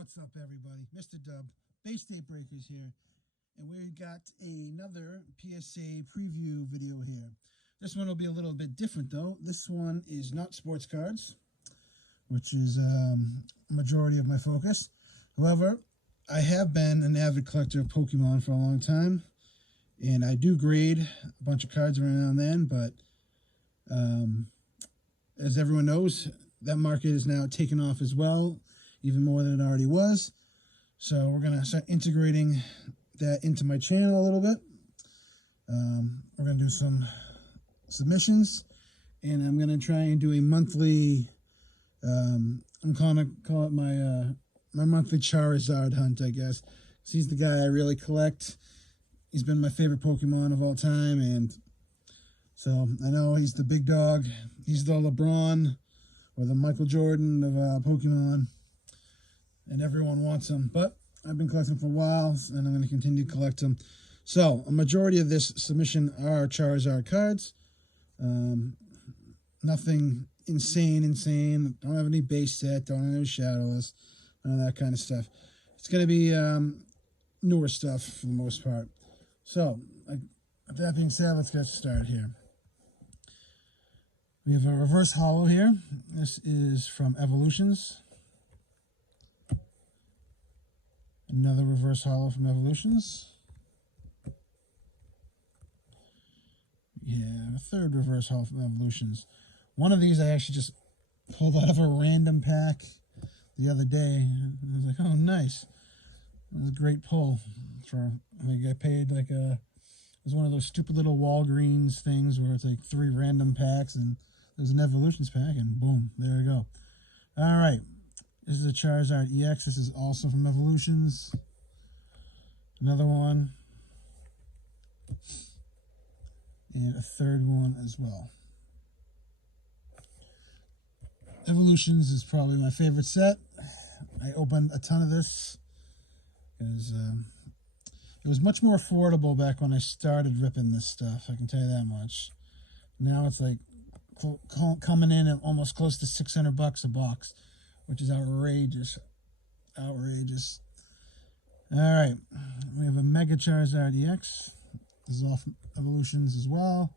What's up, everybody? Mr. Dub, Bay State Breakers here, and we got another PSA preview video here. This one will be a little bit different, though. This one is not sports cards, which is a majority of my focus. However, I have been an avid collector of Pokemon for a long time, and I do grade a bunch of cards every now and then, but as everyone knows, that market is now taken off as well, even more than it already was. So we're going to start integrating that into my channel a little bit. We're going to do some submissions, and I'm going to try and do a monthly, I'm going to call it my monthly Charizard hunt, I guess. He's the guy I really collect. He's been my favorite Pokemon of all time, and so I know he's the big dog. He's the LeBron or the Michael Jordan of Pokemon, and everyone wants him. But I've been collecting for a while, and I'm going to continue to collect them. So a majority of this submission are Charizard cards. Nothing insane. Don't have any base set. Don't have any shadowless. None of that kind of stuff. It's going to be newer stuff for the most part. So, with that being said, let's get started here. We have a reverse holo here. This is from Evolutions. Another reverse holo from Evolutions. Yeah, a third reverse holo from Evolutions. One of these I actually just pulled out of a random pack the other day. I was like, oh, nice. It was a great pull. I think I paid like it was one of those stupid little Walgreens things where it's like 3 random packs, and there's an Evolutions pack, and boom, there we go. All right. This is a Charizard EX. This is also from Evolutions. Another one. And a third one as well. Evolutions is probably my favorite set. I opened a ton of this because it was much more affordable back when I started ripping this stuff. I can tell you that much. Now it's like coming in at almost close to $600 a box, which is outrageous. Outrageous. All right. We have a Mega Charizard EX. This is all from Evolutions as well.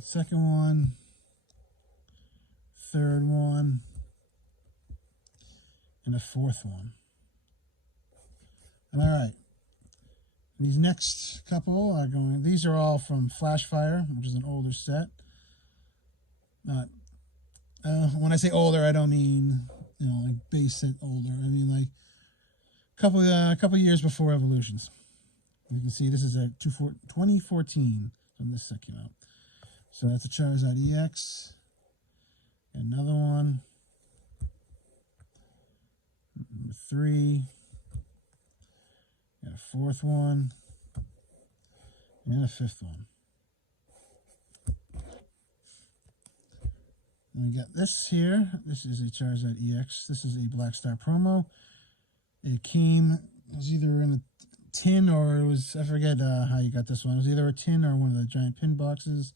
Second one. Third one. And a fourth one. All right. These next couple are going, these are all from Flashfire, which is an older set. When I say older, I don't mean, like base set older. I mean like a couple years before Evolutions. You can see this is a 2014 when this set came out. So that's a Charizard EX. Another one. Number 3. Got a fourth one. And a fifth one. And we got this here. This is a Charizard EX. This is a Black Star promo. It was either in a tin or it was, I forget how you got this one. It was either a tin or one of the giant pin boxes.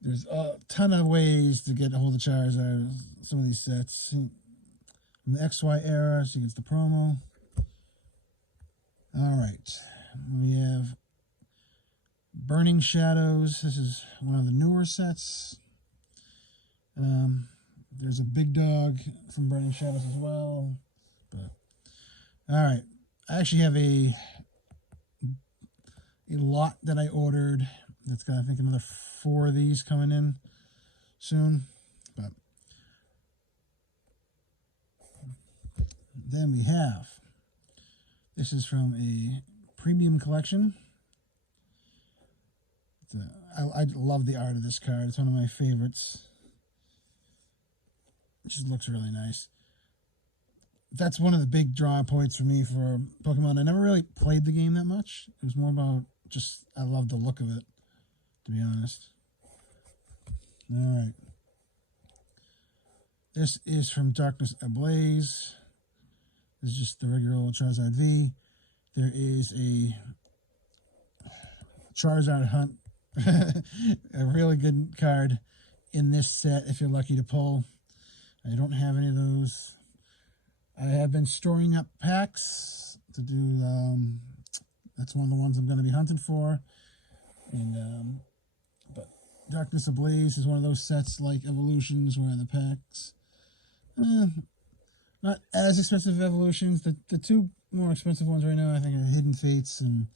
There's a ton of ways to get a hold of Charizard. Some of these sets. From the XY era, she gets the promo. All right. We have Burning Shadows. This is one of the newer sets. There's a big dog from Burning Shadows as well. But all right, I actually have a lot that I ordered. That's got, I think, another 4 of these coming in soon. But then we have, this is from a premium collection. I love the art of this card. It's one of my favorites. It just looks really nice. That's one of the big draw points for me for Pokemon. I never really played the game that much. It was more about just, I love the look of it, to be honest. All right. This is from Darkness Ablaze. This is just the regular old Charizard V. There is a Charizard Hunt. A really good card in this set if you're lucky to pull. I don't have any of those. I have been storing up packs to do, that's one of the ones I'm going to be hunting for. And, but Darkness Ablaze is one of those sets like Evolutions where the packs, not as expensive Evolutions. The two more expensive ones right now I think are Hidden Fates, and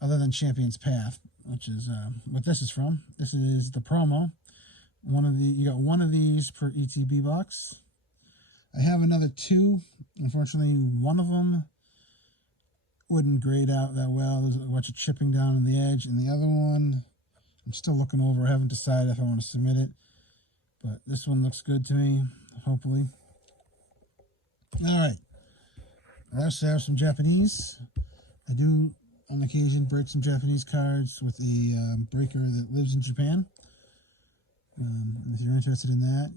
other than Champion's Path, which is what this is from. This is the promo. You got one of these per ETB box. I have another two. Unfortunately, one of them wouldn't grade out that well. There's a bunch of chipping down on the edge. And the other one, I'm still looking over. I haven't decided if I want to submit it. But this one looks good to me, hopefully. All right. I also have some Japanese. I do, on occasion, break some Japanese cards with a breaker that lives in Japan. If you're interested in that,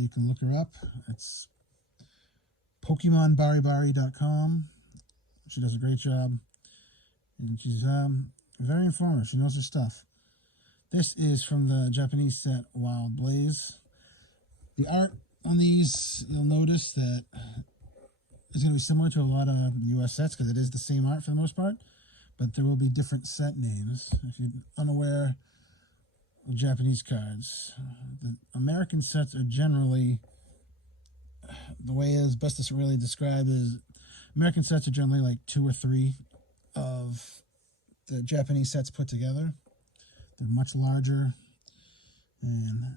you can look her up. It's PokemonBariBari.com. She does a great job, and she's very informative. She knows her stuff. This is from the Japanese set Wild Blaze. The art on these, you'll notice that is going to be similar to a lot of US sets because it is the same art for the most part, but there will be different set names. If you're unaware of Japanese cards, the American sets are generally, the way is best to really describe is, American sets are generally like 2 or 3 of the Japanese sets put together. They're much larger and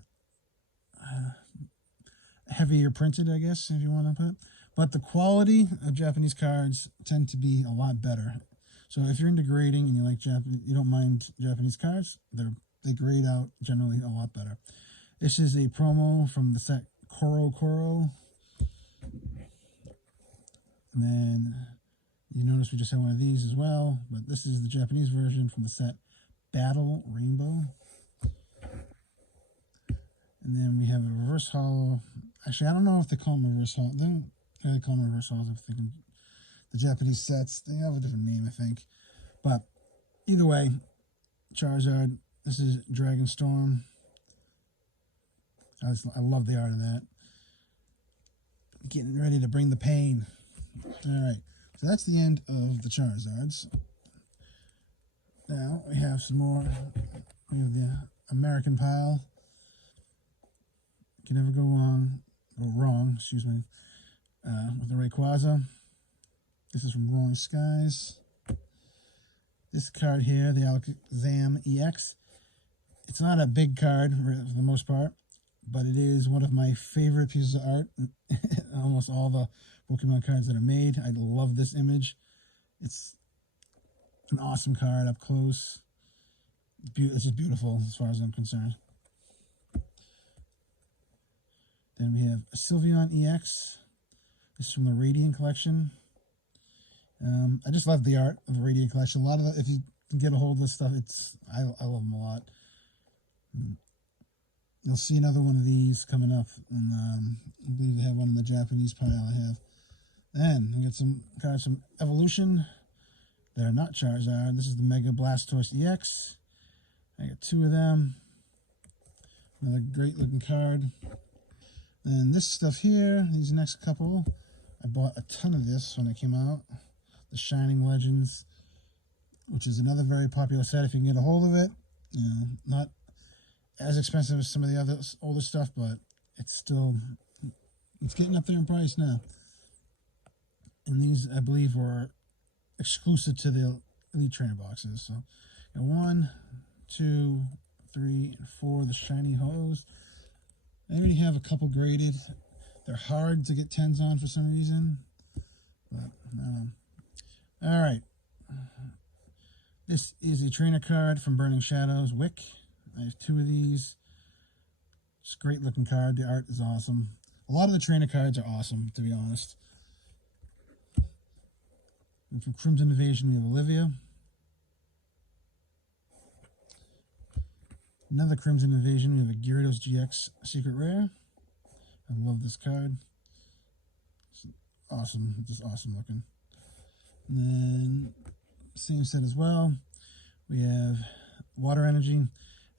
heavier printed, I guess, if you want to put it. But the quality of Japanese cards tend to be a lot better. So if you're into grading and you like you don't mind Japanese cards, they grade out generally a lot better. This is a promo from the set Koro Koro. And then you notice we just have one of these as well, but this is the Japanese version from the set Battle Rainbow. And then we have a reverse hollow. Actually, I don't know if they call them reverse hollow. They call them reverse hollows. I'm thinking the Japanese sets, they have a different name, I think. But either way, Charizard. This is Dragon Storm. I love the art of that. Getting ready to bring the pain. Alright, so that's the end of the Charizards. Now we have some more. We have the American pile. You can never go wrong, excuse me, with the Rayquaza. This is from Rolling Skies. This card here, the Alakazam EX. It's not a big card for the most part, but it is one of my favorite pieces of art. Almost all the Pokemon cards that are made. I love this image. It's an awesome card up close. It's just beautiful as far as I'm concerned. Then we have a Sylveon EX. This is from the Radiant Collection. I just love the art of the Radiant Collection. A lot of if you can get a hold of this stuff, I love them a lot. You'll see another one of these coming up, and I believe they have one in the Japanese pile I have. Then we get some cards from Evolution that are not Charizard. This is the Mega Blastoise EX. I got 2 of them. Another great looking card. And this stuff here, these next couple, I bought a ton of this when it came out. The Shining Legends, which is another very popular set if you can get a hold of it. You know, not as expensive as some of the other older stuff, but it's getting up there in price now. And these, I believe, were exclusive to the Elite Trainer boxes. So, 1, 2, 3, and 4, the shiny hose. I already have a couple graded. They're hard to get 10s on for some reason. But, all right. This is a trainer card from Burning Shadows, Wick. I have 2 of these. It's a great looking card. The art is awesome. A lot of the trainer cards are awesome, to be honest. And from Crimson Invasion, we have Olivia. Another Crimson Invasion, we have a Gyarados GX Secret Rare. I love this card. It's awesome, just awesome looking. And then, same set as well. We have Water Energy.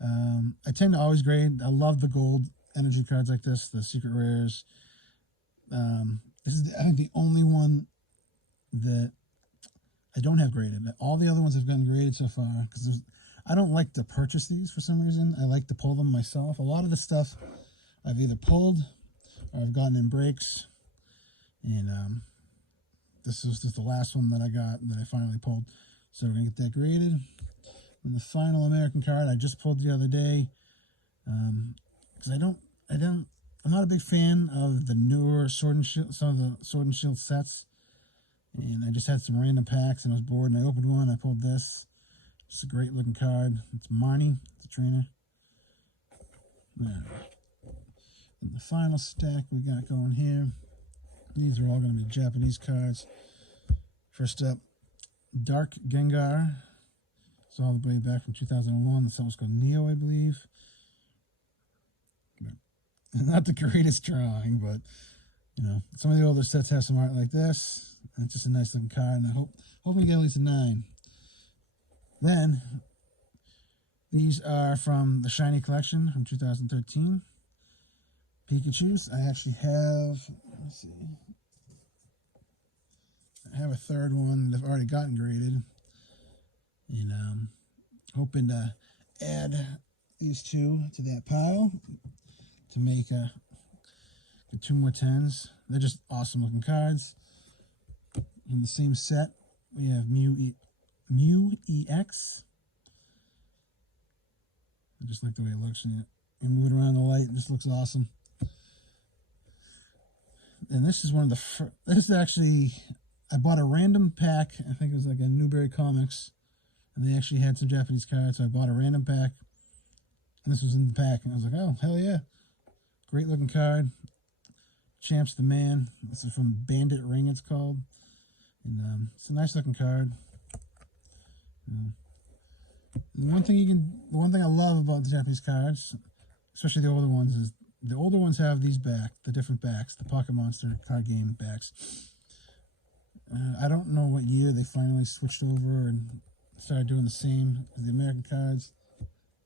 I tend to always grade. I love the gold energy cards like this, the secret rares. This is, I think, the only one that I don't have graded. All the other ones have gotten graded so far because I don't like to purchase these for some reason. I like to pull them myself. A lot of the stuff I've either pulled or I've gotten in breaks. And this was just the last one that I got that I finally pulled. So we're going to get that graded. And the final American card I just pulled the other day. Because I'm not a big fan of the newer Sword and Shield, some of the Sword and Shield sets. And I just had some random packs and I was bored and I opened one. I pulled this. It's a great looking card. It's Marnie, it's a trainer. There. And the final stack we got going here. These are all going to be Japanese cards. First up, Dark Gengar. It's all the way back from 2001. The set was called Neo, I believe. Not the greatest drawing, but you know, some of the older sets have some art like this. And it's just a nice looking card, and I hope we get at least a 9. Then these are from the Shiny Collection from 2013. Pikachu's. I actually have, let's see, I have a third one that I've already gotten graded, and hoping to add these two to that pile to make get 2 more 10s. They're just awesome looking cards. In the same set, we have Mew EX. I just like the way it looks. And move it around the light. It just looks awesome. And this is one of the this is actually, I bought a random pack. I think it was like a Newberry Comics. And they actually had some Japanese cards. So I bought a random pack. And this was in the pack. And I was like, oh, hell yeah. Great looking card. Champ's the Man. This is from Bandit Ring, it's called. And it's a nice looking card. The one thing I love about the Japanese cards, especially the older ones, is the older ones have these the different backs, the Pocket Monster card game backs. I don't know what year they finally switched over and started doing the same as the American cards,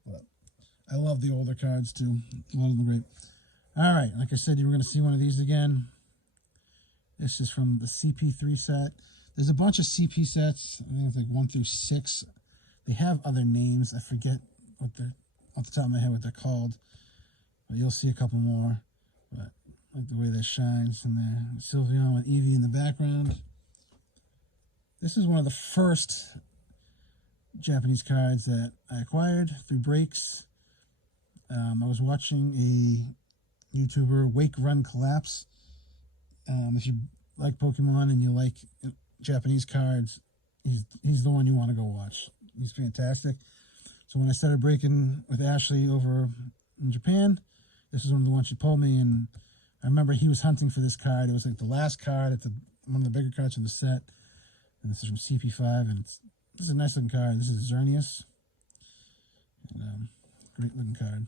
but I love the older cards too. A lot of them are great. All right, like I said, you were going to see one of these again. This is from the CP3 set. There's a bunch of CP sets. I think it's like 1 through 6. They have other names. I forget what they're, off the top of my head, what they're called. But you'll see a couple more. But I like the way that shines from there. Sylveon with Eevee in the background. This is one of the first Japanese cards that I acquired through breaks. I was watching a YouTuber, Wake Run Collapse. If you like Pokemon and you like Japanese cards, he's the one you want to go watch. He's fantastic. So when I started breaking with Ashley over in Japan, this is one of the ones she pulled me, and I remember he was hunting for this card. It was like the last card at one of the bigger cards in the set, and this is from CP5, and this is a nice looking card. This is Xerneas. And, great looking card.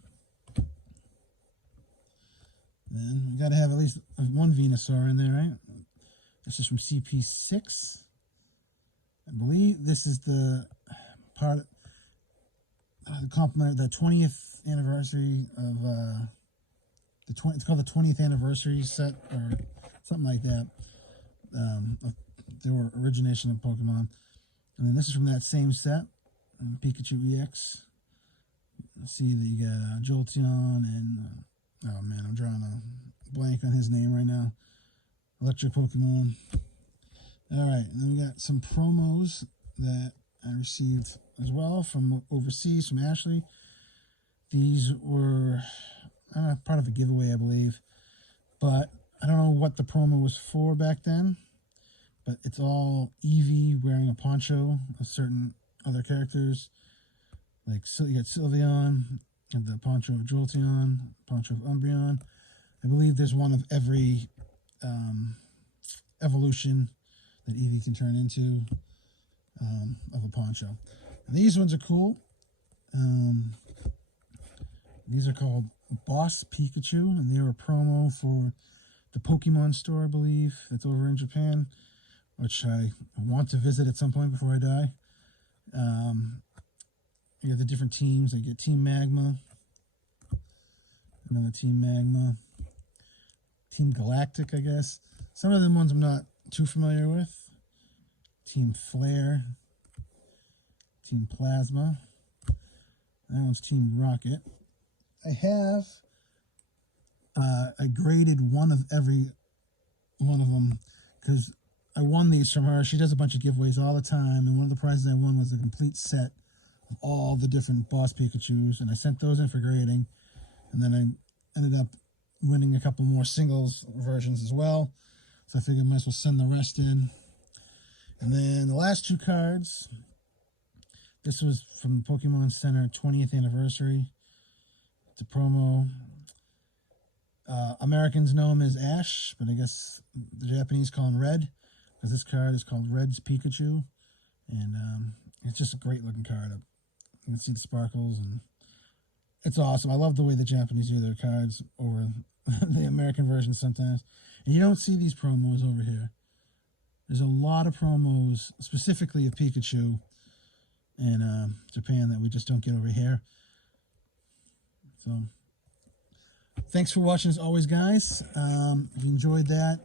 Then we got to have at least one Venusaur in there, right? This is from CP6. I believe this is the part the compliment, the 20th anniversary of it's called the 20th anniversary set or something like that. Their origination of Pokemon, and then this is from that same set, Pikachu EX. See that you got Jolteon and oh man, I'm drawing a blank on his name right now. Electric Pokemon. All right, and then we got some promos that I received as well from overseas from Ashley. These were part of a giveaway, I believe, but I don't know what the promo was for back then. But it's all Eevee wearing a poncho of certain other characters, like you got Sylveon, and the poncho of Jolteon, poncho of Umbreon. I believe there's one of every evolution that Eevee can turn into of a poncho. And these ones are cool. These are called Boss Pikachu, and they're a promo for the Pokemon store, I believe, that's over in Japan, which I want to visit at some point before I die. You get the different teams. You get Team Magma, Another Team Magma. Team Galactic, I guess. Some of them ones I'm not too familiar with. Team Flare. Team Plasma. That one's Team Rocket. I have I graded one of every one of them because I won these from her. She does a bunch of giveaways all the time, and one of the prizes I won was a complete set of all the different Boss Pikachus, and I sent those in for grading, and then I ended up winning a couple more singles versions as well, so I figured I might as well send the rest in. And then the last two cards, this was from the Pokemon Center 20th anniversary. It's a promo. Americans know him as Ash, but I guess the Japanese call him Red, because this card is called Red's Pikachu, and it's just a great looking card. You can see the sparkles, and it's awesome. I love the way the Japanese do their cards over the American version sometimes, and you don't see these promos over here. There's a lot of promos specifically of Pikachu in Japan that we just don't get over here. So thanks for watching as always, guys. If you enjoyed that,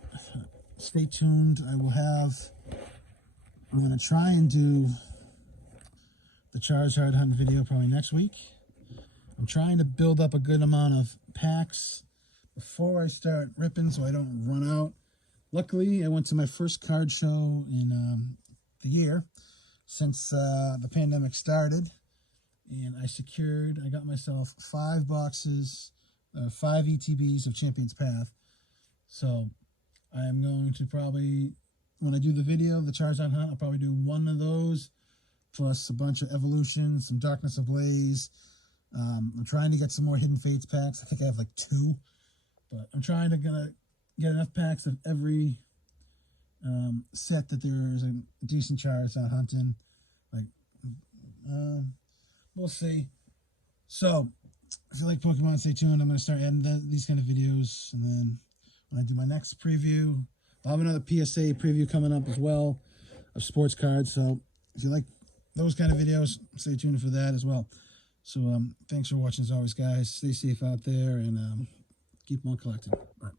stay tuned. I'm going to try and do the Charizard hunt video probably next week. I'm trying to build up a good amount of packs before I start ripping so I don't run out. Luckily, I went to my first card show in the year since the pandemic started, and I got myself 5 boxes, 5 ETBs of Champion's Path. So I am going to probably, when I do the video, the Charizard hunt, I'll probably do one of those, plus a bunch of Evolutions, some Darkness Ablaze. I'm trying to get some more Hidden Fates packs. I think I have like 2, but I'm trying to get enough packs of every set that there is a decent Charizard hunting. Like, we'll see. So, if you like Pokemon, stay tuned. I'm going to start adding these kind of videos, and then when I do my next preview, I'll have another PSA preview coming up as well of sports cards. So, if you like those kind of videos, stay tuned for that as well. So, thanks for watching as always, guys. Stay safe out there, and keep on collecting. Bye.